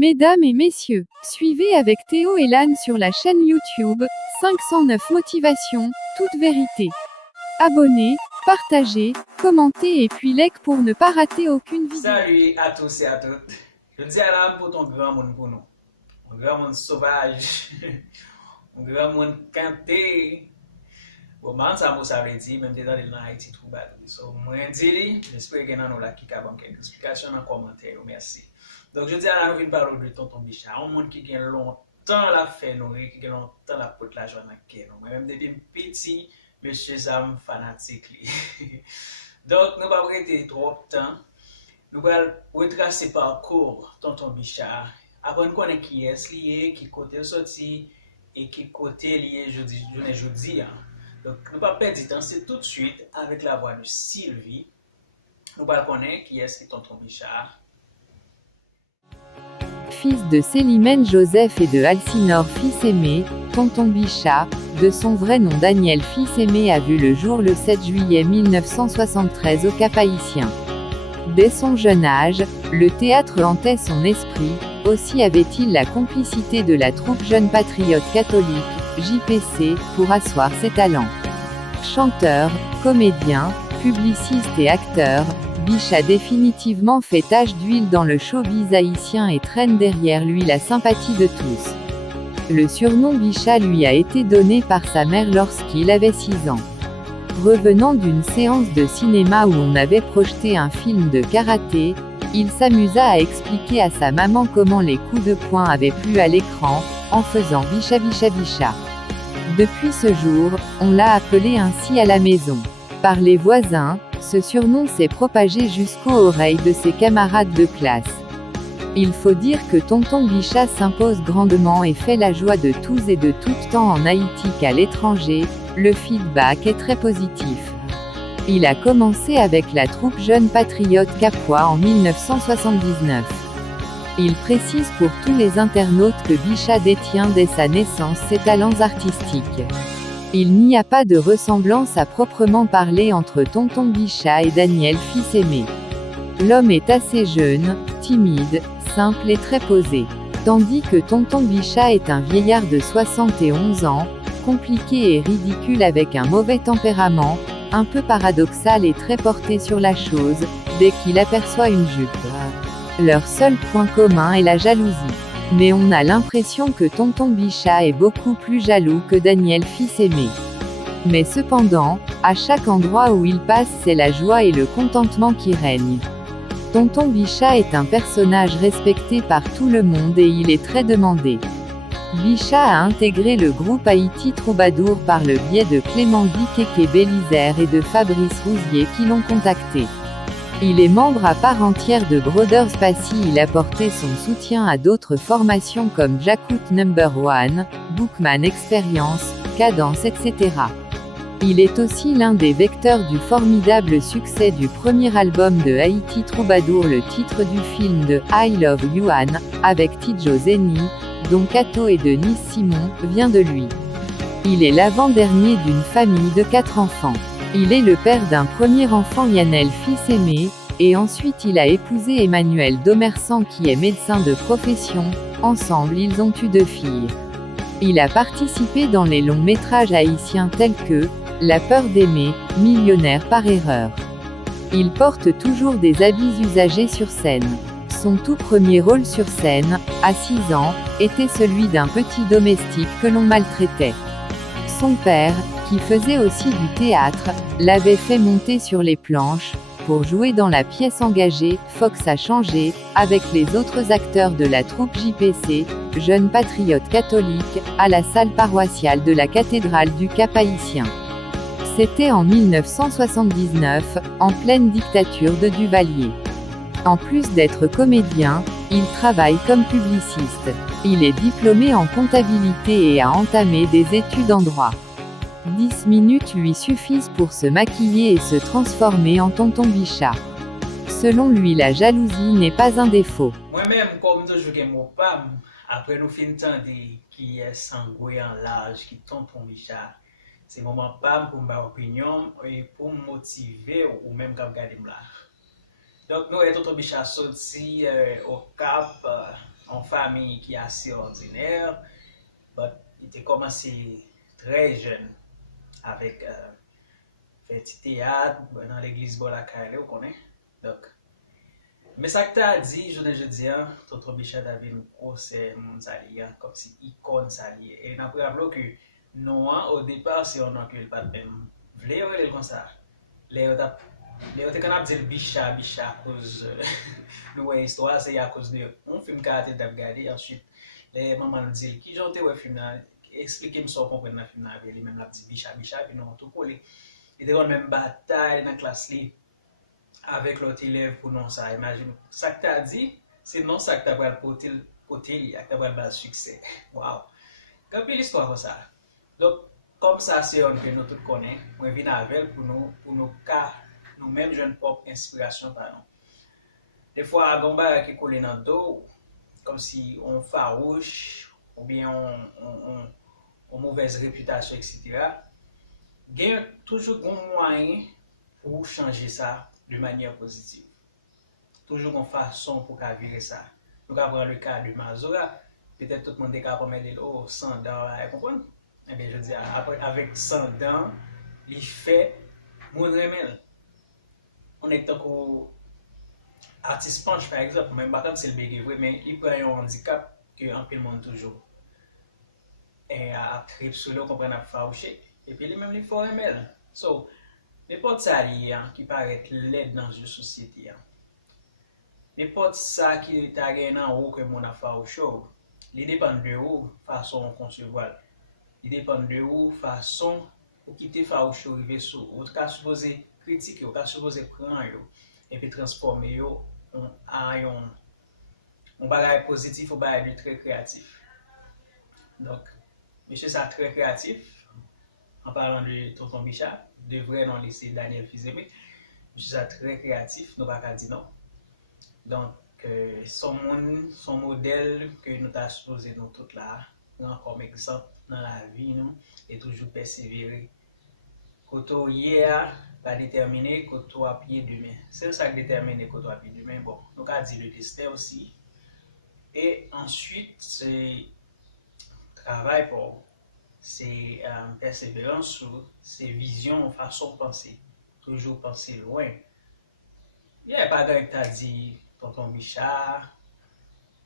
Mesdames et messieurs, suivez avec Théo et Lan sur la chaîne YouTube 509 Motivation, toute vérité. Abonnez, partagez, commentez et puis like pour ne pas rater aucune vidéo. Salut à tous et à toutes. Je dis à l'âme pour ton grand monde pour nous. Un grand monde sauvage. Un grand monde canté. Bon, ça veut dire, même dans les Haïti troubadour. So, moi, j'espère que nous là qui avons quelques explications dans les commentaires. Merci. Donc, je dis à la nous parler de tonton Bichard. Un monde qui a longtemps la fait nourrir, qui a longtemps la porte la joie dans le cœur. Même depuis petit, monsieur Sam fanatique. Donc, nous ne pouvons pas arrêter trop de temps. Nous allons retracer parcours tonton Bichard. Avant de connaître qui est lié, qui côté sorti et qui côté lié jeudi. Donc, nous ne pas perdre du temps, c'est tout de suite avec la voix de Sylvie. Nous allons connaître qui est tonton Bichard. Fils de Célimène Joseph et de Alcinor fils aimé, tonton Bichard, de son vrai nom Daniel fils aimé a vu le jour le 7 juillet 1973 au Cap-Haïtien. Dès son jeune âge, le théâtre hantait son esprit, aussi avait-il la complicité de la troupe Jeunes Patriotes Catholiques, JPC, pour asseoir ses talents. Chanteur, comédien, publiciste et acteur, Bichard a définitivement fait tache d'huile dans le showbiz haïtien et traîne derrière lui la sympathie de tous. Le surnom Bichard lui a été donné par sa mère lorsqu'il avait 6 ans. Revenant d'une séance de cinéma où on avait projeté un film de karaté, il s'amusa à expliquer à sa maman comment les coups de poing avaient plu à l'écran, en faisant Bichard Bichard Bichard. Depuis ce jour, on l'a appelé ainsi à la maison. Par les voisins, ce surnom s'est propagé jusqu'aux oreilles de ses camarades de classe. Il faut dire que tonton Bichard s'impose grandement et fait la joie de tous et de tout tant en Haïti qu'à l'étranger. Le feedback est très positif. Il a commencé avec la troupe Jeunes Patriotes Capois en 1979. Il précise pour tous les internautes que Bichard détient dès sa naissance ses talents artistiques. Il n'y a pas de ressemblance à proprement parler entre tonton Bichard et Daniel fils aimé. L'homme est assez jeune, timide, simple et très posé. Tandis que tonton Bichard est un vieillard de 71 ans, compliqué et ridicule avec un mauvais tempérament, un peu paradoxal et très porté sur la chose, dès qu'il aperçoit une jupe. Leur seul point commun est la jalousie. Mais on a l'impression que tonton Bichard est beaucoup plus jaloux que Daniel fils aimé. Mais cependant, à chaque endroit où il passe c'est la joie et le contentement qui règnent. Tonton Bichard est un personnage respecté par tout le monde et il est très demandé. Bichard a intégré le groupe Haïti Troubadour par le biais de Clément Guy Kéké Bélizaire et de Fabrice Rousier qui l'ont contacté. Il est membre à part entière de Brothers Passy. Il a porté son soutien à d'autres formations comme Jacout Number One, Bookman Experience, Cadence etc. Il est aussi l'un des vecteurs du formidable succès du premier album de Haïti Troubadour. Le titre du film de I Love Youane, avec Tidjo Zeni, dont Kato et Denise Simon, vient de lui. Il est l'avant-dernier d'une famille de 4 enfants. Il est le père d'un premier enfant Yannel fils aimé, et ensuite il a épousé Emmanuel Domersan qui est médecin de profession. Ensemble ils ont eu 2 filles. Il a participé dans les longs métrages haïtiens tels que La peur d'aimer, Millionnaire par erreur. Il porte toujours des habits usagés sur scène. Son tout premier rôle sur scène, à 6 ans, était celui d'un petit domestique que l'on maltraitait. Son père, qui faisait aussi du théâtre, l'avait fait monter sur les planches, pour jouer dans la pièce engagée, Fox a changé, avec les autres acteurs de la troupe JPC, Jeunes Patriotes Catholiques, à la salle paroissiale de la cathédrale du Cap-Haïtien. C'était en 1979, en pleine dictature de Duvalier. En plus d'être comédien, il travaille comme publiciste. Il est diplômé en comptabilité et a entamé des études en droit. 10 minutes lui suffisent pour se maquiller et se transformer en tonton Bichard. Selon lui, la jalousie n'est pas un défaut. Moi-même, comme toujours, que mon pam, après nous finissons qui est sangoué en large, qui tonton Bichard, c'est mon pam pour ma opinion et pour me motiver ou même quand regarder là. Donc, nous, tonton Bichard sorti au Cap, en famille qui est assez ordinaire. Il était commencé très jeune avec fait petit théâtre dans l'église Bolakale, vous connaissez. Donc, mais ça que tu as dit, je ne dis, Tonton Bichat avait une grosse monde sali, comme si icône sali. Et on a rappelé que nous, au départ, si on n'a que le pas de même, voulez ou comme ça. Les autres, quand on dit Bichat, à cause de l'histoire, c'est à cause de un film qui a été regardé. Ensuite, les mamans nous disent qui j'en ai vu film là, expliquez-moi ça, comprendre le film là, les mêmes la dit Bichat, puis nous tout collé. Et dans la même bataille dans la classe là. Avec l'autre élève pour non ça. Imagine, ça que tu as dit, c'est non ça que tu as pour côté, tu as pour le succès. Waouh! Quand l'histoire comme ça. Donc, comme ça, c'est un que nous tous connaissons, moi, je viens avec pour nous, nous-mêmes, jeunes pop, inspiration par nous. Des fois, à Gomba qui colle dans le dos, comme si on farouche, ou bien on mauvaise réputation, etc. Il y a toujours un moyen pour changer ça de manière positive. Toujours une façon pour virer ça. Nous avons le cas de Mazora, peut-être tout le monde est capable de mettre oh, 100 dents, vous comprenez? Eh bien, je dis, avec 100 dents, il fait mon remède. On est tant qu'au artiste punch, par exemple, même pas comme c'est le bégué, mais il prend un handicap que un peu le monde toujours. Et après, solo, on comprend à faucher. Et puis, lui-même, il faut remède. So, n'importe ça qui paraît laid dans une société. N'importe ça qui est gagné en haut que mon affaire au show. Il dépend de où façon concevoir. Il dépend de où façon pour quitter faire au show arriver sur. Ou cas supposé critiquer, ou cas supposé prendre et puis transformer en un bagage positif ou bagage très créatif. Donc, monsieur ça très créatif. En parlant de Tonton Bichat, de vrai nom lycée Daniel Fils-Aimé, je suis très créatif, nous ne pouvons pas dire non. Donc, son modèle que nous avons supposé nous tous là, comme exemple dans la vie, nous, et toujours persévérer. Quand on hier, pas déterminé, quand on a pied demain. C'est ça qui détermine quand on a pied demain. Bon, nous avons dit le destin aussi. Et ensuite, c'est travail pour. C'est persévérance sur ses visions, façon de penser. Toujours penser loin. Il n'y a pas de qui dit Tonton Bichat.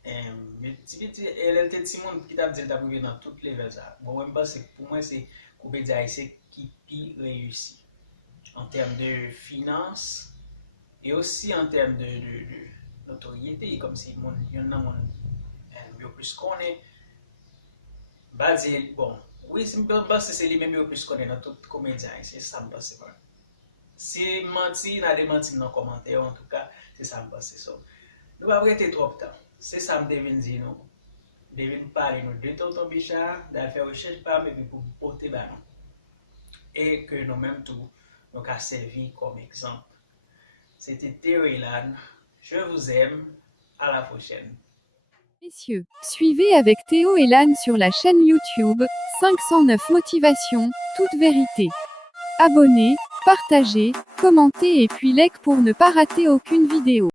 Elle était petit monde qui t'a dit que tu dans toutes les levels. Bon, pour moi, c'est Koubedi Haïtien qui pire réussi. En termes de finances et aussi en termes de notoriété. Comme si il y en a mieux plus qu'on est. Bon. Oui, c'est les mêmes plus qu'on est dans tout comédien, c'est ça me passe pas. Si menti, il a des menti dans les commentaires, en tout cas, c'est ça me passe. So, nous ne pouvons pas trop de temps. C'est ça me devine dire nous. Devine parler nous de Tonton Bichat, d'aller faire recherche par mais pour porter là nous. Et que nous-mêmes tout, nous avons servi comme exemple. C'était Théo Elan. Je vous aime. À la prochaine. Messieurs, suivez avec Théo et Lan sur la chaîne YouTube 509 Motivation, toute vérité. Abonnez, partagez, commentez et puis like pour ne pas rater aucune vidéo.